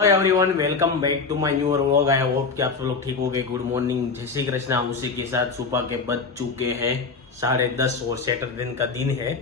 Hello everyone, welcome back to my new vlog. I hope कि आप सब लोग ठीक हो गए। गुड मॉर्निंग, जय श्री कृष्णा। उसी के साथ सुबह के बज चुके हैं 10:30 और सैटरडे का दिन है,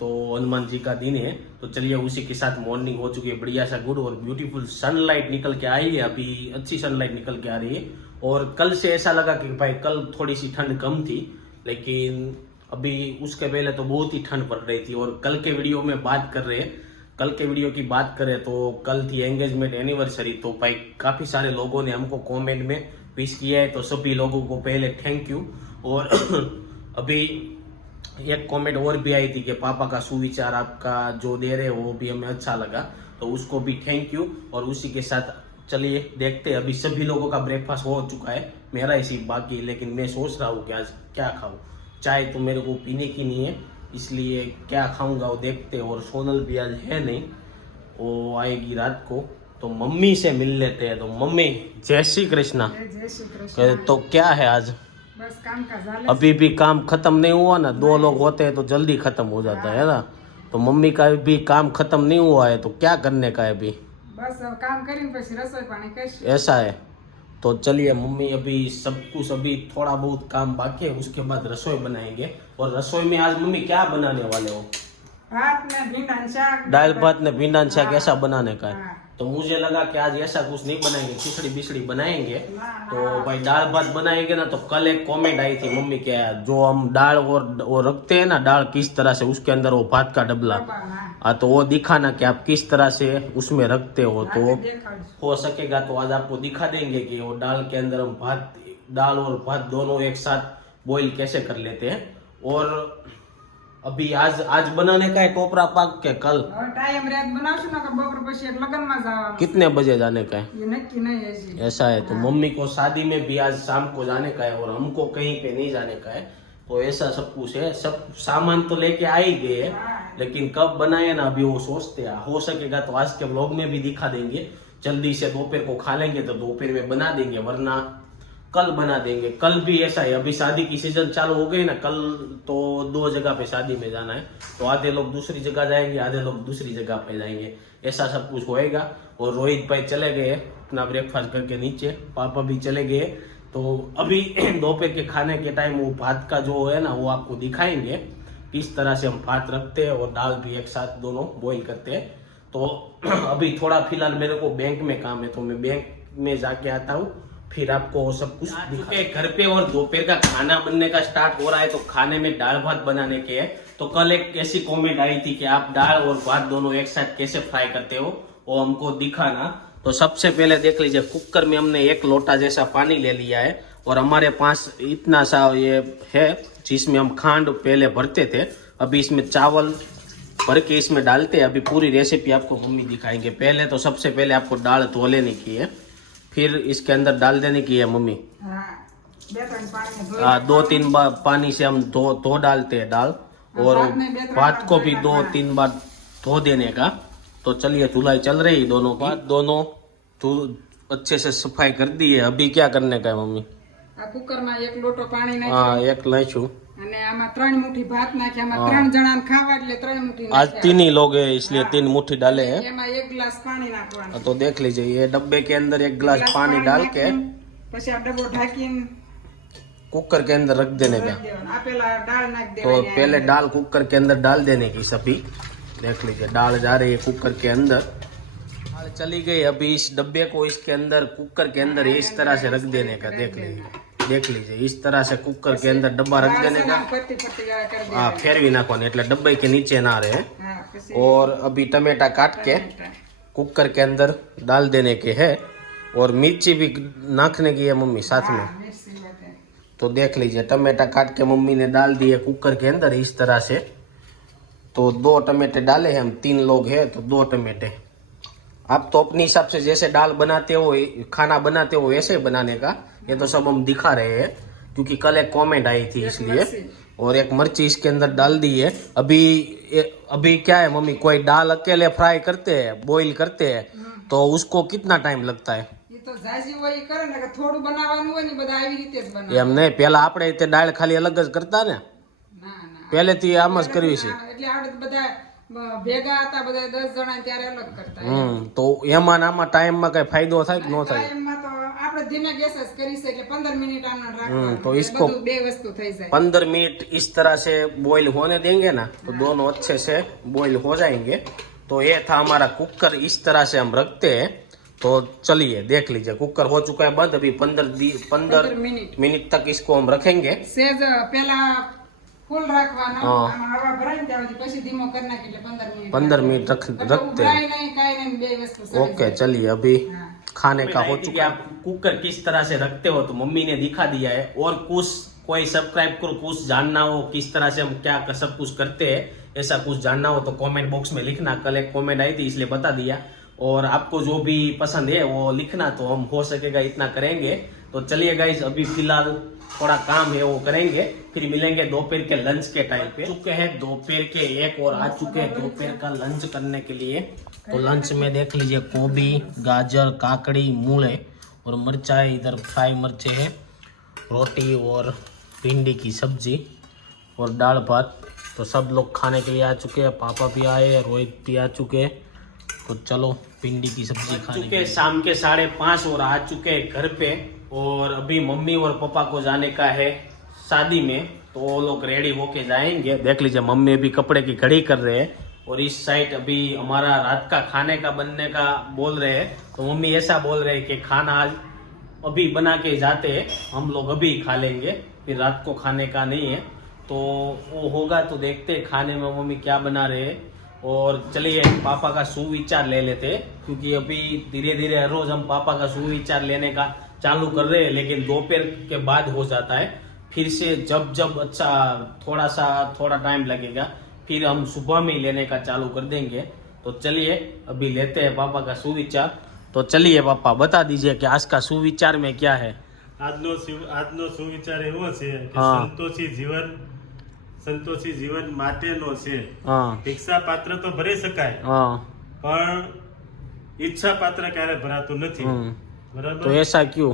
तो हनुमान जी का दिन है। तो चलिए, उसी के साथ मॉर्निंग हो चुकी है बढ़िया सा गुड, और ब्यूटीफुल सनलाइट निकल के आई है। अभी अच्छी सनलाइट निकल के आ रही है। और कल से ऐसा लगा कि भाई कल थोड़ी सी ठंड कम थी, लेकिन अभी उसके पहले तो बहुत ही ठंड पड़ रही थी। और कल के वीडियो में बात कर रहे हैं, कल के वीडियो की बात करें तो कल थी एंगेजमेंट एनिवर्सरी। तो भाई काफी सारे लोगों ने हमको कमेंट में विश किया है, तो सभी लोगों को पहले थैंक यू। और अभी एक कमेंट और भी आई थी कि पापा का सुविचार आपका जो दे रहे हो वो भी हमें अच्छा लगा, तो उसको भी थैंक यू। और उसी के साथ चलिए देखते हैं। अभी सभी लोगों का ब्रेकफास्ट हो चुका है, मेरा इसी बाकी है। लेकिन मैं सोच रहा हूँ कि आज क्या खाऊं। चाय तो मेरे को पीने की नहीं है, इसलिए क्या खाऊंगा वो देखते हैं। और सोनल भी आज है नहीं, वो आएगी रात को, तो मम्मी से मिल लेते हैं। तो मम्मी, जय श्री कृष्णा। जय श्री कृष्ण। तो क्या है आज? बस काम का झाले। अभी भी काम खत्म नहीं हुआ ना? दो लोग होते हैं तो जल्दी खत्म हो जाता है ना। तो मम्मी का भी काम खत्म नहीं हुआ है, तो क्या करने का है अभी? बस अब काम કરીને પછી રસોઈ પાણી કરશું। ऐसा है, तो चलिए मम्मी अभी सब कुछ, अभी थोड़ा बहुत काम बाकी है, उसके बाद रसोई बनाएंगे। और रसोई में आज मम्मी क्या बनाने वाले हो? ભાત ને ભીંડાનું શાક, दाल भात ने भिंडा शाक ऐसा बनाने का है? हाँ। तो मुझे लगा कि आज ऐसा कुछ नहीं बनाएंगे, खिचड़ी बिचड़ी बनाएंगे। ना, तो भाई दाल भात बनाएंगे ना। तो कल एक कमेंट आई थी मम्मी के, जो हम दाल और वो रखते हैं ना, दाल किस तरह से उसके अंदर वो भात का डबला, हाँ, हाँ, तो वो दिखाना कि आप किस तरह से उसमें रखते हो। तो દેખાડશું। हो सकेगा तो आज आपको दिखा देंगे कि वो दाल के अंदर हम भात, दाल और भात दोनों एक साथ बॉईल कैसे कर लेते हैं। और अभी आज बनाने का है टोपरा पाक के कल? હવે ટાઈમ રાત બનાવશું ને કે બપોર પછી એક લગનમાં જવાનું। कितने बजे जाने का है? એ નક્કી નહીં હજી। ऐसा है, तो मम्मी को शादी में भी आज शाम को जाने का है और हमको कहीं पे नहीं जाने का है। तो ऐसा सब कुछ है। सब सामान तो लेके आ ही गए हैं, लेकिन कब बनाए ना अभी वो सोचते हैं। हो सकेगा तो आज के व्लॉग में भी दिखा देंगे। जल्दी से दोपहर को खा लेंगे तो दोपहर में बना देंगे, वरना कल बना देंगे। कल भी ऐसा है, अभी शादी की सीजन चालू हो गई ना, कल तो 2 जगह पे शादी में जाना है। तो आधे लोग दूसरी जगह जाएंगे, आधे लोग दूसरी जगह पे जाएंगे, ऐसा सब कुछ होएगा। और रोहित भाई चले गए अपना ब्रेकफास्ट करके नीचे, पापा भी चले गए। तो अभी दोपहर के खाने के टाइम वो भात का जो है ना, वो आपको दिखाएंगे किस तरह से हम भात रखते हैं और दाल भी एक साथ दोनों बॉईल करते हैं। तो अभी थोड़ा फिलहाल मेरे को बैंक में काम है, तो मैं बैंक में जाके आता हूँ, फिर आपको सब कुछ दिखाते हैं घर पे। और दोपहर का खाना बनने का स्टार्ट हो रहा है, तो खाने में दाल भात बनाने के है। तो कल एक ऐसी कमेंट आई थी कि आप दाल और भात दोनों एक साथ कैसे फ्राई करते हो, वो हमको दिखाना। तो सबसे पहले देख लीजिए, कुकर में हमने 1 लोटा जैसा पानी ले लिया है, और हमारे पास इतना सा ये है जिसमें हम खांड पहले भरते थे। अभी इसमें चावल भर के इसमें डालते हैं। अभी पूरी रेसिपी आपको मम्मी दिखाएंगे। पहले तो सबसे पहले आपको दाल धो लेने की है, फिर इसके अंदर डाल देने की है मम्मी। हाँ, 2-3 पानी में धोई। 2-3 बार पानी से हम धो डालते हैं दाल, और भात में 2-3 भात बार को भी धोएगा। 2-3 बार धो देने का। तो चलिए, धुलाई चल रही दोनों की, दोनों अच्छे से सफाई कर दी है। अभी क्या करने का है मम्मी? આ કુકરમાં 1 લોટો પાણી हाँ, નાખ્યો एक लाइचू। અને આમાં 3 મુઠ્ઠી ભાત નાખ્યા। આમાં 3 જણાને ખાવા એટલે 3 મુઠ્ઠી आज નાખ્યા। 3 ही लोग हैं, इसलिए 3 मुट्ठी डाले हैं। એમાં 1 ગ્લાસ પાણી નાખવાનું। तो देख लीजिए, ये डब्बे के अंदर 1 गिलास पानी डाल के નાખીને પછી આ ડબ્બો ઢાંકીને कुकर के अंदर रख देने का। રાખી દેવાનું। આ પેલા દાળ નાખી तो દેવાની। पहले दाल कुकर के अंदर डाल देने की सभी। देख लीजिए, दाल जा रही है कुकर के अंदर, दाल चली गई। अभी इस डब्बे को इसके अंदर, कुकर के अंदर इस तरह से रख देने का। देख लीजिए, इस तरह से कुकर के अंदर डब्बा रख देने का। પત્તી પત્તી કરી દે। हाँ, फेरवी नाखो એટલે डब्बे के नीचे ना रहे। હા, પછી और अभी टमाटा काट के कुकर के अंदर डाल देने के है, और मिर्ची भी नाखने की है मम्मी साथ में। મિક્સી માટે। तो देख लीजिए, टमाटा काट के मम्मी ने डाल दिए कुकर के अंदर इस तरह से। तो 2 टमाटे डाले हैं, हम 3 लोग हैं तो 2 टमाटे। आप तो अपने हिसाब से जैसे दाल बनाते हो, खाना बनाते हो, वैसे ही बनाने का। ये तो सब हम दिखा रहे हैं क्योंकि कल एक कमेंट आई थी इसलिए। और 1 मिर्ची इसके अंदर डाल दी है। अभी क्या है मम्मी, कोई दाल अकेले फ्राई करते हैं, बॉईल करते हैं, तो उसको कितना टाइम लगता है? ઈ તો ઝાઝી હોય ઈ કરે ને કે થોડું બનાવવાનું હોય ને બધા આવી રીતે જ બનાવે। એમ નહીં, પેલા આપણે તે દાળ ખાલી અલગ જ કરતા ને, ના ના, પહેલેથી આમ જ કરવી છે। એટલે આપણે તો બધા ભેગા હતા બધા 10 જણા ત્યારે અલગ કરતા તો એમાં ને આમાં ટાઈમમાં કઈ ફાયદો થાય કે ન થાય? ટાઈમમાં તો આપણે ધીમે ગેસ જ કરી છે એટલે 15 મિનિટ આમના રાખવાનું तो એટલે इसको બધું બે વસ્તુ થઈ જાય 15 मिनट इस तरह से बॉईल होने देंगे ना तो दोनों अच्छे से बॉईल हो जाएंगे। तो ये था हमारा कुकर, इस तरह से हम रखते हैं। तो चलिए देख लीजिए, कुकर हो चुका है बंद। अभी 15 मिनट तक इसको हम रखेंगे। સેજ પહેલા ફૂલ રાખવાનો હા. આમાં હવા ભરાય ને ત્યાં સુધી પછી ધીમો કરી નાખી એટલે 15 મિનિટ 15 मिनट એટલે रखते ઉભરાય हैं। નહીં કાંઈ નહીં બે વસ્તુ સળી ओके જાય. चलिए अभी हाँ. खाने का हो चुका है। आप कुकर किस तरह से रखते हो तो मम्मी ने दिखा दिया है। और कुछ कोई सब्सक्राइब करो, कुछ जानना हो किस तरह से हम क्या सब कुछ करते हैं, ऐसा कुछ जानना हो तो कमेंट बॉक्स में लिखना। कल एक कमेंट आई थी इसलिए बता दिया। और आपको जो भी पसंद है वो लिखना, तो हम हो सकेगा इतना करेंगे। तो चलिए गाइस अभी फिलहाल थोड़ा काम है वो करेंगे, फिर मिलेंगे दोपहर के लंच के टाइम पे। चुके हैं दोपहर के 1 और आ चुके हैं दोपहर का लंच करने के लिए। तो लंच में देख लीजिए गोभी, गाजर, काकड़ी, मूले और मिर्चा है, इधर फ्राई मिर्चे है, रोटी और भिंडी की सब्जी और दाल भात। तो सब लोग खाने के लिए आ चुके हैं, पापा भी आए, रोहित भी आ चुके हैं। तो चलो भिंडी की सब्जी खा चुके हैं। शाम के 5:30 और आ चुके हैं घर पे। और अभी मम्मी और पापा को जाने का है शादी में, तो वो लोग रेडी होके जाएंगे। देख लीजिए मम्मी अभी कपड़े की घड़ी कर रहे हैं और इस साइड अभी हमारा रात का खाने का बनने का बोल रहे हैं। तो मम्मी ऐसा बोल रहे हैं कि खाना आज अभी बना के जाते हैं, हम लोग अभी खा लेंगे, फिर रात को खाने का नहीं है। तो वो होगा तो देखते हैं खाने में मम्मी क्या बना रहे हैं। और चलिए पापा का सुविचार ले लेते हैं, क्योंकि अभी धीरे धीरे हर रोज हम पापा का सुविचार लेने का चालू कर रहे हैं, लेकिन दोपहर के बाद हो जाता है। फिर से जब अच्छा थोड़ा टाइम लगेगा, फिर हम सुबह में ही लेने का चालू कर देंगे। तो चलिए अभी लेते हैं पापा का सुविचार। तो चलिए पापा बता दीजिए कि आज का सुविचार में क्या है। આજનો સુવિચાર એવો છે કે હા. સંતોષી જીવન માટેનો છે। हाँ ભિક્ષા પાત્ર તો ભરી શકાય, हाँ પણ ઈચ્છા પાત્ર ક્યારે ભરાતું નથી। तो બરાબર? ऐसा क्यों?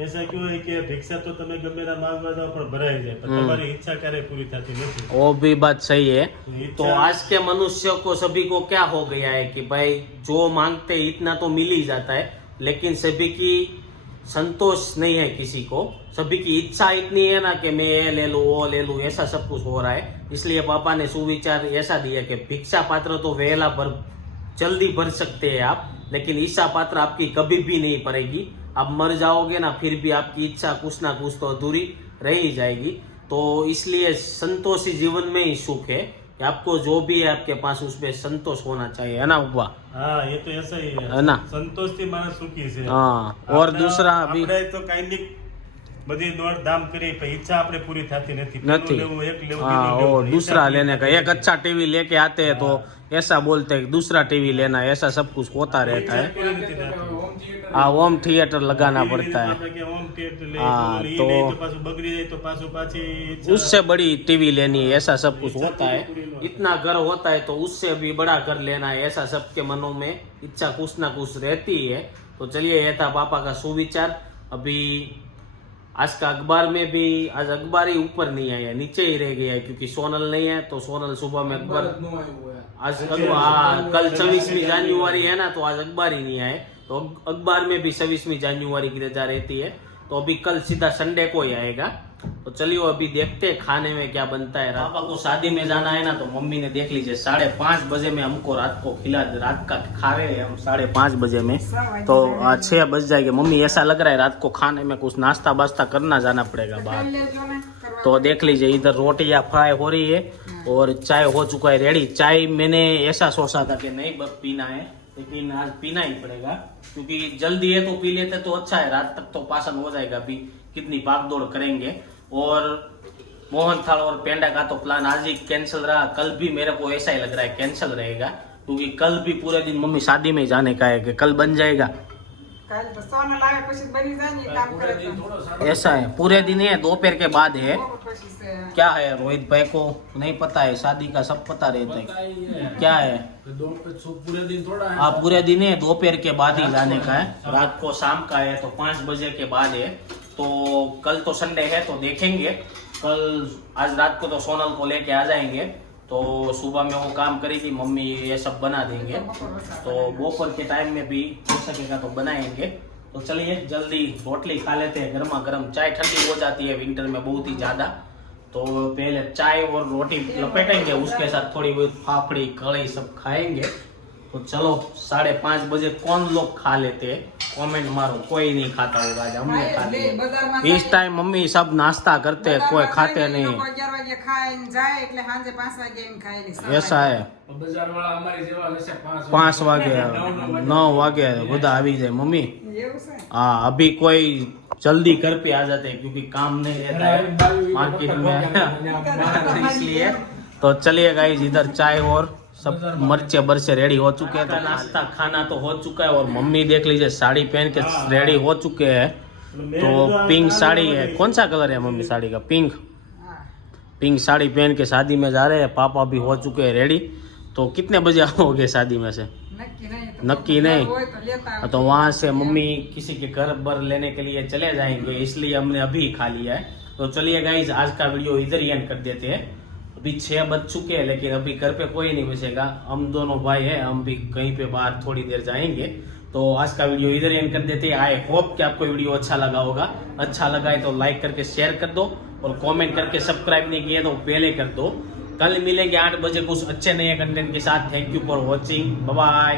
ऐसा क्यों है कि भिक्षा तो તમે ગમે ના માંગવા જાઓ પણ ભરાઈ જાય, પણ તમારી ઈચ્છા ક્યારે પૂરી થતી નથી। वो भी बात सही है। इच्छा- तो आज के मनुष्य को सभी को क्या हो गया है कि भाई जो मांगते हैं इतना तो मिल ही जाता है, लेकिन सभी की संतोष नहीं है किसी को। सभी की इच्छा इतनी है ना कि मैं ये ले लूँ वो ले लूँ, ऐसा सब कुछ हो रहा है। इसलिए पापा ने सुविचार ऐसा दिया कि भिक्षा पात्र तो वेला भर जल्दी भर सकते हैं आप, लेकिन ईशा पात्र आपकी कभी भी नहीं पड़ेगी। आप मर जाओगे ना फिर भी आपकी इच्छा कुछ ना कुछ तो अधूरी रह ही जाएगी। तो इसलिए संतोषी जीवन में ही सुख है कि आपको जो भी है आपके पास उसमें संतोष होना चाहिए, है ना उपवा? હા, એ તો ऐसा ही है है ना? સંતોષથી માણસ સુખી છે। हाँ और दूसरा अभी આપણે તો કાંઈ બધી દોડ ધામ કરી પણ ઈચ્છા આપણે પૂરી થતી નથી। नहीं પેલું લેવું, એક લેવું, हाँ બીજું वो લેવું, दूसरा ઈચ્છા लेने का, પૂરી एक अच्छा टीवी लेके आते हैं तो ऐसा बोलते हैं कि दूसरा टीवी लेना है, ऐसा सब कुछ होता रहता है। પૂરી નથી થતી। हाँ होम थिएटर लगाना એવી पड़ता રીતે है, આપણે કે હોમ થિયેટર લઈએ, હા, તો ઈ તો- લઈએ તો પાછું બગડી જાય તો પાછું પાછી ઈચ્છા- उससे बड़ी टीवी लेनी है, ऐसा सब कुछ होता है। इतना घर होता है तो उससे भी बड़ा घर लेना है, ऐसा सबके मनों में इच्छा कुछ ना कुछ रहती है। तो चलिए ये था पापा का सुविचार। अभी आज का अखबार में भी आज अखबार ही ऊपर नहीं आया, नीचे ही रह गया है, क्योंकि सोनल नहीं है। तो सोनल सुबह में अखबार आज हाँ, कल 26वीं जनवरी है ना, तो आज अखबार ही नहीं आए। तो अखबार में भी 26वीं जनवरी की रजा रहती है। तो अभी कल सीधा संडे को ही आएगा। तो चलिए अभी देखते हैं खाने में क्या बनता है। पापा को शादी में जाना है ना, तो मम्मी ने देख लीजिए 5:30 बजे में हमको रात का खा रहे हैं हम 5:30 बजे में। तो 6 बज जाएंगे। मम्मी ऐसा लग रहा है रात को खाने में कुछ नाश्ता वास्ता करना जाना पड़ेगा बाहर। ખાઈ લેજો ને કરવા तो देख लीजिए इधर रोटियां फ्राई हो रही है और चाय हो चुका है रेडी। चाय मैंने ऐसा सोचा था कि नहीं बस पीना है, लेकिन आज पीना ही पड़ेगा, क्योंकि जल्दी है तो पी लेते तो अच्छा है, रात तक तो पाचन हो जाएगा। अभी कितनी भाग दौड़ करेंगे। और मोहन थाल और पेंडा का तो प्लान आज ही कैंसिल रहा, कल भी मेरे को ऐसा ही लग रहा है कैंसिल रहेगा, क्योंकि कल भी पूरे दिन मम्मी शादी में जाने का है कि कल बन जाएगा। કાલ તો સોનલ આવે પછી બની જાય ને એ કામ કરે તો ऐसा है पूरे दिन है, दोपहर के बाद है। બપોર પછી છે क्या है रोहित भाई को नहीं पता है, शादी का सब पता रहता है। क्या है पूरे दिन थोड़ा है। आप पूरे दिन है, दोपहर के बाद ही जाने का है। रात को शाम का है तो 5 बजे के बाद है। तो कल तो संडे है तो देखेंगे, कल आज रात को तो सोनल को लेके आ जाएंगे। तो सुबह में वो काम करेगी मम्मी, ये सब बना देंगे। तो दोपहर के टाइम में भी हो सकेगा तो बनाएंगे। तो चलिए जल्दी रोटली खा लेते हैं, गर्मा गर्म। चाय ठंडी हो जाती है विंटर में बहुत ही ज्यादा, तो पहले चाय और रोटी लपेटेंगे, उसके साथ थोड़ी बहुत फाफड़ी कढ़ी सब खाएंगे। तो चलो 5:30 बजे कौन लोग खा लेते हैं, कमेंट मारो। कोई नहीं खाता होगा, आज हमने खा लिया। इस टाइम मम्मी सब नाश्ता करते हैं, कोई खाते नहीं। 11 વાગે ખાઈને જાય એટલે સાંજે 5 વાગે એમ ખાઈ લે। ऐसा है, બજાર વાળા અમારી જેવા લેશે 5 વાગે 9 વાગે બધા આવી जाए मम्मी। એવું છે। हाँ, अभी कोई जल्दी घर पे आ जाते हैं क्योंकि काम नहीं रहता है मार्केट में इसलिए। तो चलिए गाइस, इधर चाय और सब मर्चे बर्चे रेडी हो चुके हैं। तो नाश्ता खाना तो हो चुका है और मम्मी देख लीजिए साड़ी पहन के रेडी हो चुके हैं। तो पिंक साड़ी है, कौन सा कलर है मम्मी साड़ी का? पिंक। पिंक साड़ी पहन के शादी में जा रहे हैं। पापा भी हो चुके हैं रेडी। तो कितने बजे आओगे शादी में से? नक्की नहीं, तो वहाँ से मम्मी किसी के घर बर लेने के लिए चले जाएंगे, इसलिए हमने अभी खा लिया है। तो चलिए गाइज, आज का वीडियो इधर ही एंड कर देते हैं। अभी 6 बज चुके हैं, लेकिन अभी घर पे कोई नहीं बचेगा। हम दोनों भाई हैं, हम भी कहीं पे बाहर थोड़ी देर जाएंगे। तो आज का वीडियो इधर एंड कर देते हैं। आई होप कि आपको वीडियो अच्छा लगा होगा। अच्छा लगा है तो लाइक करके शेयर कर दो और कमेंट करके सब्सक्राइब नहीं किया तो पहले कर दो। कल मिलेंगे 8 बजे कुछ अच्छे नए कंटेंट के साथ। Thank you for watching, bye bye.